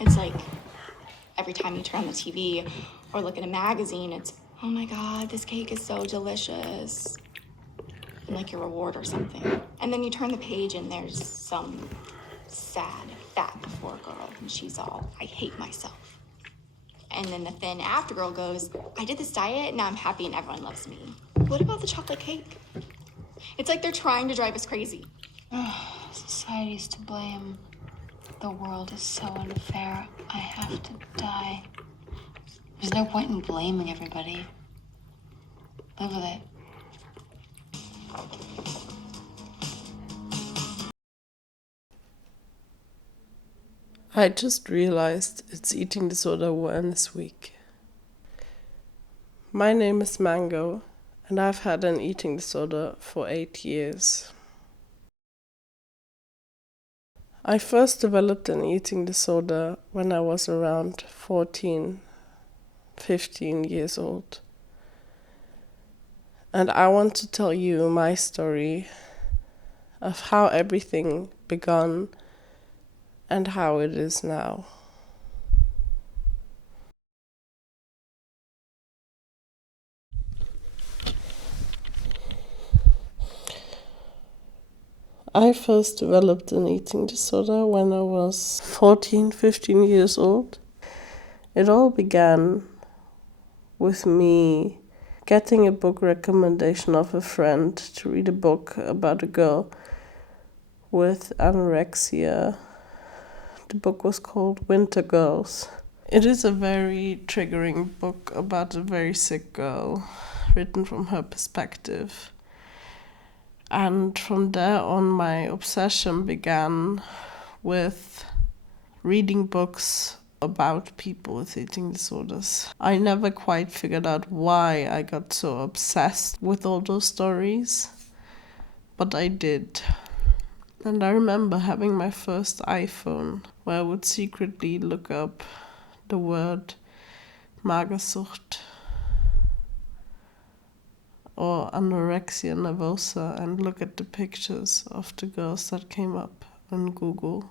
It's like every time you turn on the TV or look at a magazine, it's, oh my God, this cake is so delicious. And like your reward or something. And then you turn the page and there's some sad, fat before girl, and she's all, I hate myself. And then the thin after girl goes, I did this diet, now I'm happy and everyone loves me. What about the chocolate cake? It's like they're trying to drive us crazy. Society's to blame. The world is so unfair. I have to die. There's no point in blaming everybody. Live with it. I just realized it's eating disorder awareness week. My name is Mango, and I've had an eating disorder for 8 years. I first developed an eating disorder when I was around 14, 15 years old. And I want to tell you my story of how everything began and how it is now. I first developed an eating disorder when I was 14, 15 years old. It all began with me getting a book recommendation of a friend to read a book about a girl with anorexia. The book was called Winter Girls. It is a very triggering book about a very sick girl, written from her perspective. And from there on, my obsession began with reading books about people with eating disorders. I never quite figured out why I got so obsessed with all those stories, but I did. And I remember having my first iPhone, where I would secretly look up the word Magersucht or anorexia nervosa and look at the pictures of the girls that came up on Google.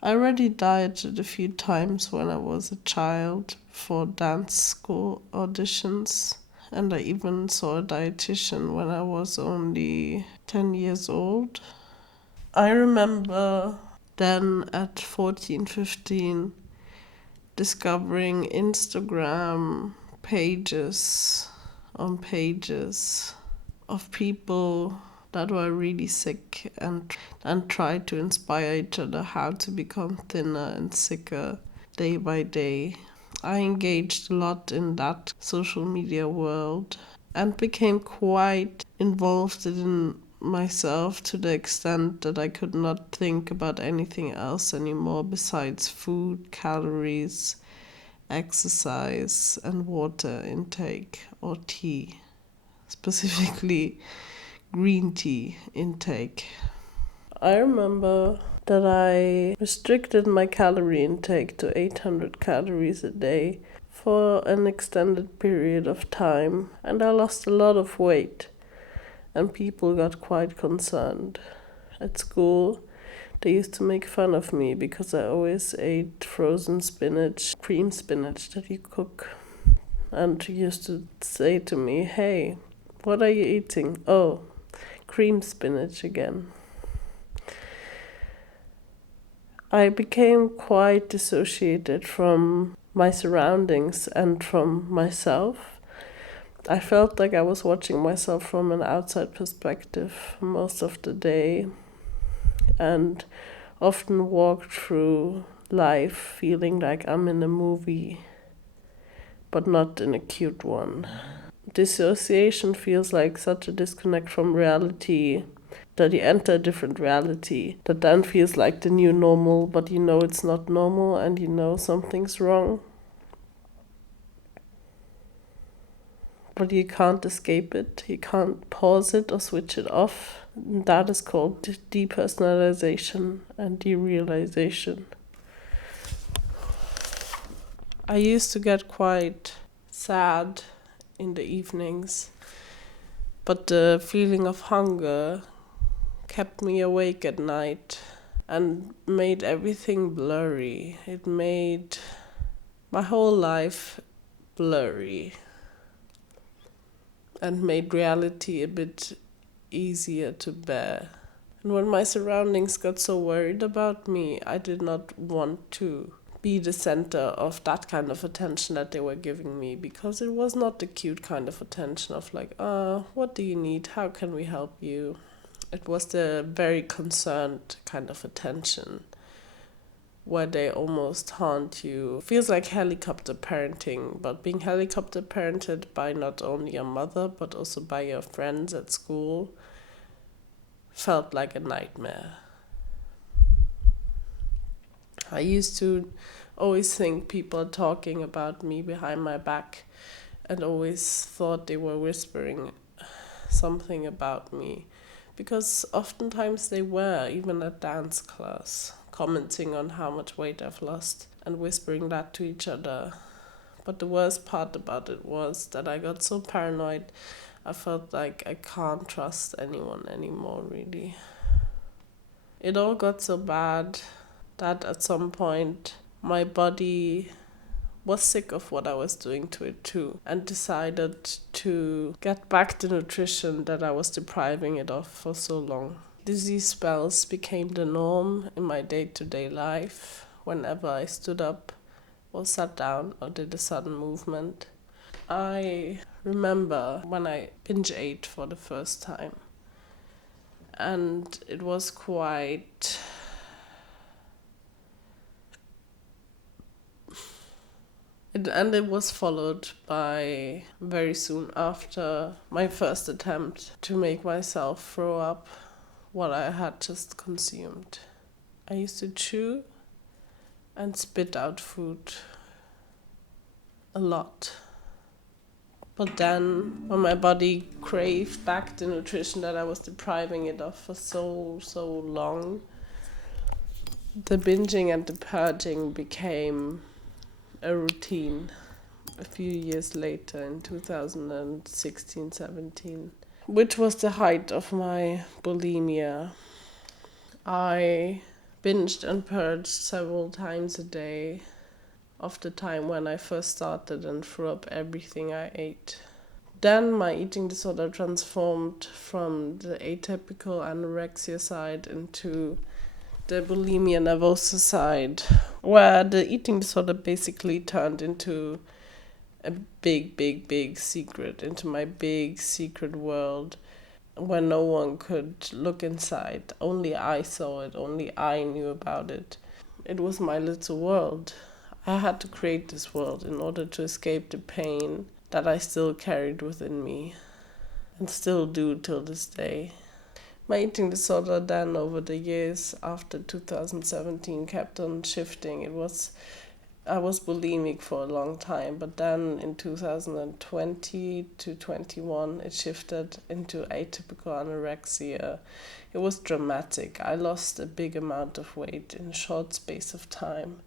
I already dieted a few times when I was a child for dance school auditions, and I even saw a dietitian when I was only 10 years old. I remember then at 14, 15 discovering Instagram pages on pages of people that were really sick and tried to inspire each other how to become thinner and sicker day by day. I engaged a lot in that social media world and became quite involved in myself to the extent that I could not think about anything else anymore besides food, calories, exercise, and water intake or tea, specifically green tea intake. I remember that I restricted my calorie intake to 800 calories a day for an extended period of time, and I lost a lot of weight, and people got quite concerned. At school, they used to make fun of me because I always ate frozen spinach, cream spinach that you cook, and used to say to me, hey, what are you eating? Oh, cream spinach again. I became quite dissociated from my surroundings and from myself. I felt like I was watching myself from an outside perspective most of the day, and often walked through life feeling like I'm in a movie, but not in a cute one. Dissociation feels like such a disconnect from reality, that you enter a different reality that then feels like the new normal, but you know it's not normal and you know something's wrong. But you can't escape it, you can't pause it or switch it off. And that is called depersonalization and derealization. I used to get quite sad in the evenings, but the feeling of hunger kept me awake at night and made everything blurry. It made my whole life blurry and made reality a bit easier to bear. And when my surroundings got so worried about me, I did not want to be the center of that kind of attention that they were giving me, because it was not the cute kind of attention of like, what do you need? How can we help you? It was the very concerned kind of attention where they almost haunt you. Feels like helicopter parenting, but being helicopter parented by not only your mother but also by your friends at school felt like a nightmare. I used to always think people talking about me behind my back and always thought they were whispering something about me, because oftentimes they were, even at dance class, commenting on how much weight I've lost and whispering that to each other. But the worst part about it was that I got so paranoid, I felt like I can't trust anyone anymore, really. It all got so bad that at some point my body was sick of what I was doing to it too, and decided to get back the nutrition that I was depriving it of for so long. Disease spells became the norm in my day-to-day life whenever I stood up or sat down or did a sudden movement. I remember when I binge ate for the first time, and it was quite... It was followed by, very soon after, my first attempt to make myself throw up what I had just consumed. I used to chew and spit out food a lot. But then, when my body craved back the nutrition that I was depriving it of for so long, the binging and the purging became a routine a few years later, in 2016-17, which was the height of my bulimia. I binged and purged several times a day of the time when I first started and threw up everything I ate. Then my eating disorder transformed from the atypical anorexia side into the bulimia nervosa side, where the eating disorder basically turned into a big secret, into my big secret world where no one could look inside. Only I saw it, only I knew about it. It was my little world. I had to create this world in order to escape the pain that I still carried within me and still do till this day. My eating disorder then, over the years after 2017, kept on shifting. I was bulimic for a long time, but then in 2020 to 21 it shifted into atypical anorexia. It was dramatic. I lost a big amount of weight in a short space of time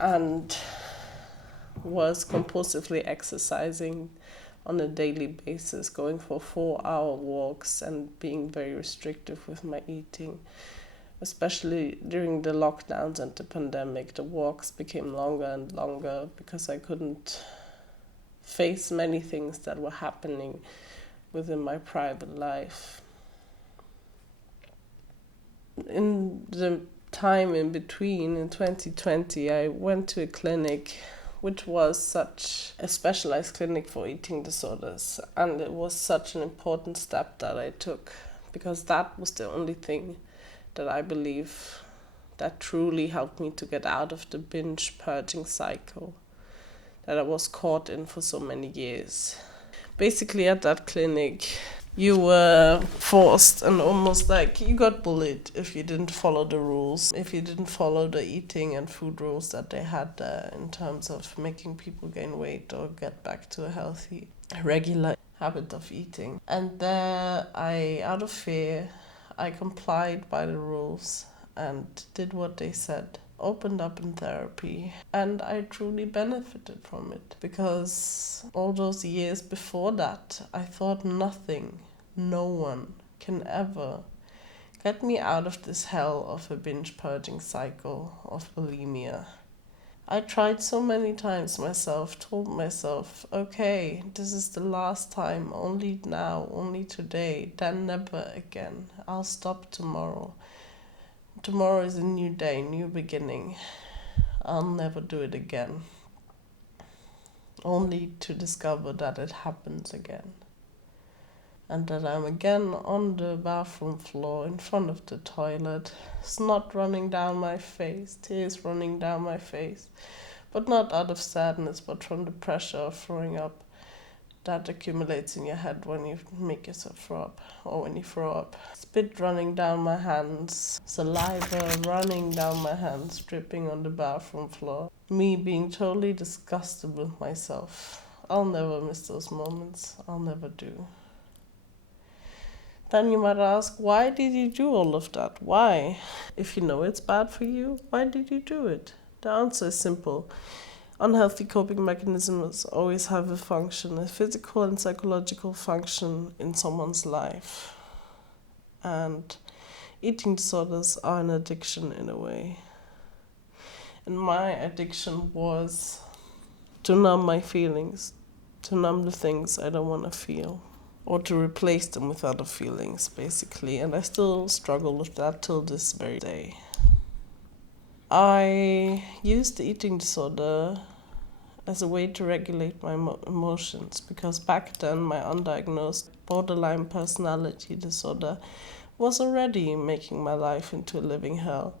and was compulsively exercising on a daily basis, going for 4-hour walks and being very restrictive with my eating. Especially during the lockdowns and the pandemic, the walks became longer and longer because I couldn't face many things that were happening within my private life. In the time in between, in 2020, I went to a clinic which was such a specialized clinic for eating disorders, and it was such an important step that I took, because that was the only thing that I believe that truly helped me to get out of the binge purging cycle that I was caught in for so many years. Basically, at that clinic, you were forced and almost like you got bullied if you didn't follow the rules, if you didn't follow the eating and food rules that they had there in terms of making people gain weight or get back to a healthy, regular habit of eating. And there out of fear, I complied by the rules and did what they said. Opened up in therapy, and I truly benefited from it, because all those years before that I thought no one can ever Get me out of this hell of a binge-purging cycle of bulimia. I tried so many times myself, told myself, okay, this is the last time, only now, only today, then never again. I'll stop tomorrow. Tomorrow is a new day, new beginning. I'll never do it again. Only to discover that it happens again. And that I'm again on the bathroom floor in front of the toilet, snot running down my face, tears running down my face, but not out of sadness, but from the pressure of throwing up that accumulates in your head when you make yourself throw up, or when you throw up. Spit running down my hands, saliva running down my hands, dripping on the bathroom floor. Me being totally disgusted with myself. I'll never miss those moments. I'll never do. Then you might ask, why did you do all of that? Why? If you know it's bad for you, why did you do it? The answer is simple. Unhealthy coping mechanisms always have a function, a physical and psychological function in someone's life. And eating disorders are an addiction in a way. And my addiction was to numb my feelings, to numb the things I don't want to feel, or to replace them with other feelings, basically. And I still struggle with that till this very day. I used the eating disorder as a way to regulate my emotions, because back then my undiagnosed borderline personality disorder was already making my life into a living hell.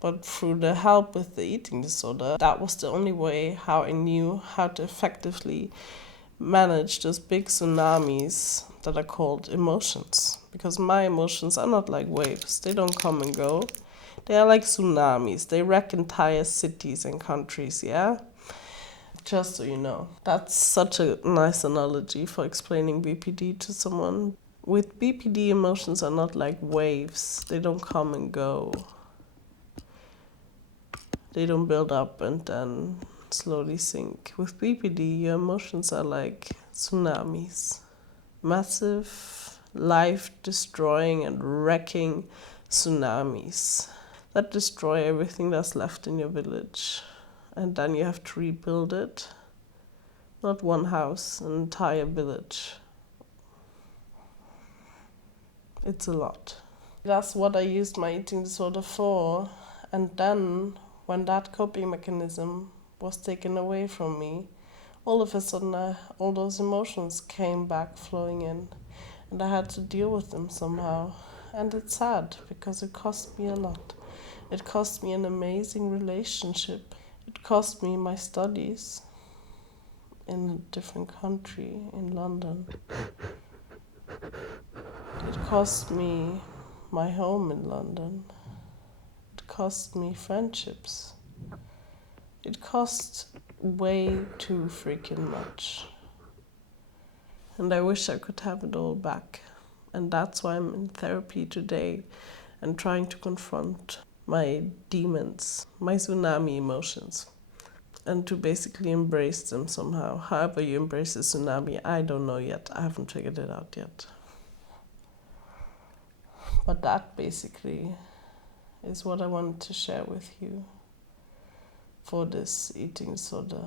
But through the help with the eating disorder, that was the only way how I knew how to effectively manage those big tsunamis that are called emotions. Because my emotions are not like waves, they don't come and go. They are like tsunamis, they wreck entire cities and countries, yeah? Just so you know. That's such a nice analogy for explaining BPD to someone. With BPD, emotions are not like waves, they don't come and go. They don't build up and then slowly sink. With BPD, your emotions are like tsunamis. Massive, life-destroying and wrecking tsunamis that destroy everything that's left in your village. And then you have to rebuild it. Not one house, an entire village. It's a lot. That's what I used my eating disorder for. And then, when that coping mechanism was taken away from me, all of a sudden all those emotions came back flowing in. And I had to deal with them somehow. And it's sad, because it cost me a lot. It cost me an amazing relationship. It cost me my studies in a different country, in London. It cost me my home in London. It cost me friendships. It cost way too freaking much. And I wish I could have it all back. And that's why I'm in therapy today and trying to confront my demons, my tsunami emotions, and to basically embrace them somehow. However you embrace the tsunami, I don't know yet. I haven't figured it out yet. But that basically is what I wanted to share with you for this Eating Disorder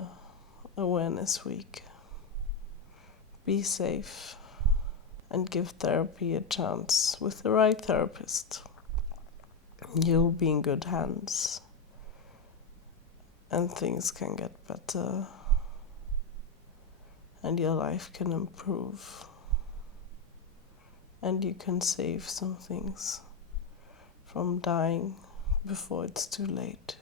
Awareness Week. Be safe and give therapy a chance with the right therapist. You'll be in good hands and things can get better and your life can improve and you can save some things from dying before it's too late.